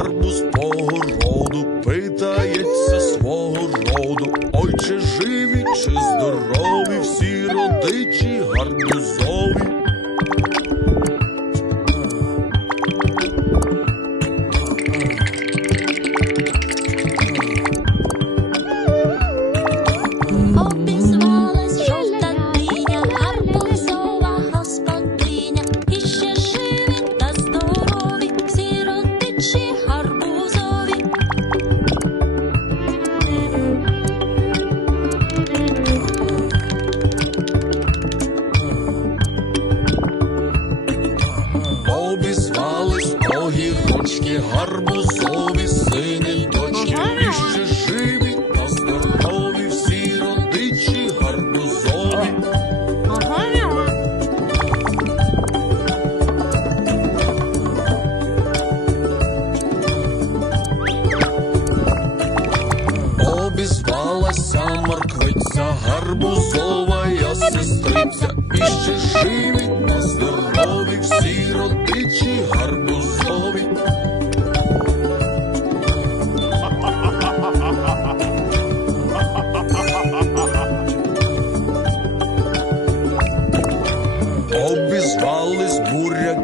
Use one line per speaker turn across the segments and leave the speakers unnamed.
Гарбуз по питається свого роду. Ой, чи живі, чи здорові, Обізвались огірочки, гарбузові, сини, дочки, і ще живі та здорові, всі родичі гарбузові. Обізвалася морквиця, гарбузова я сестриця, і ще живі та здорові,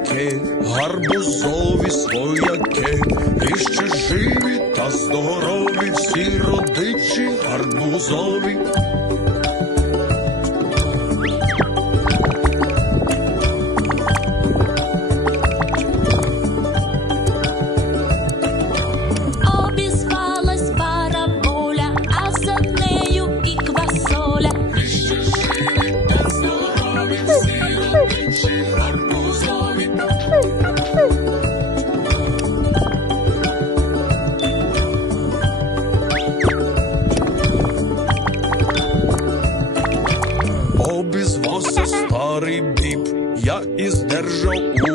буряки, гарбузові свояки, і ще живі та здорові, всі родичі гарбузові. моры дип Я издержал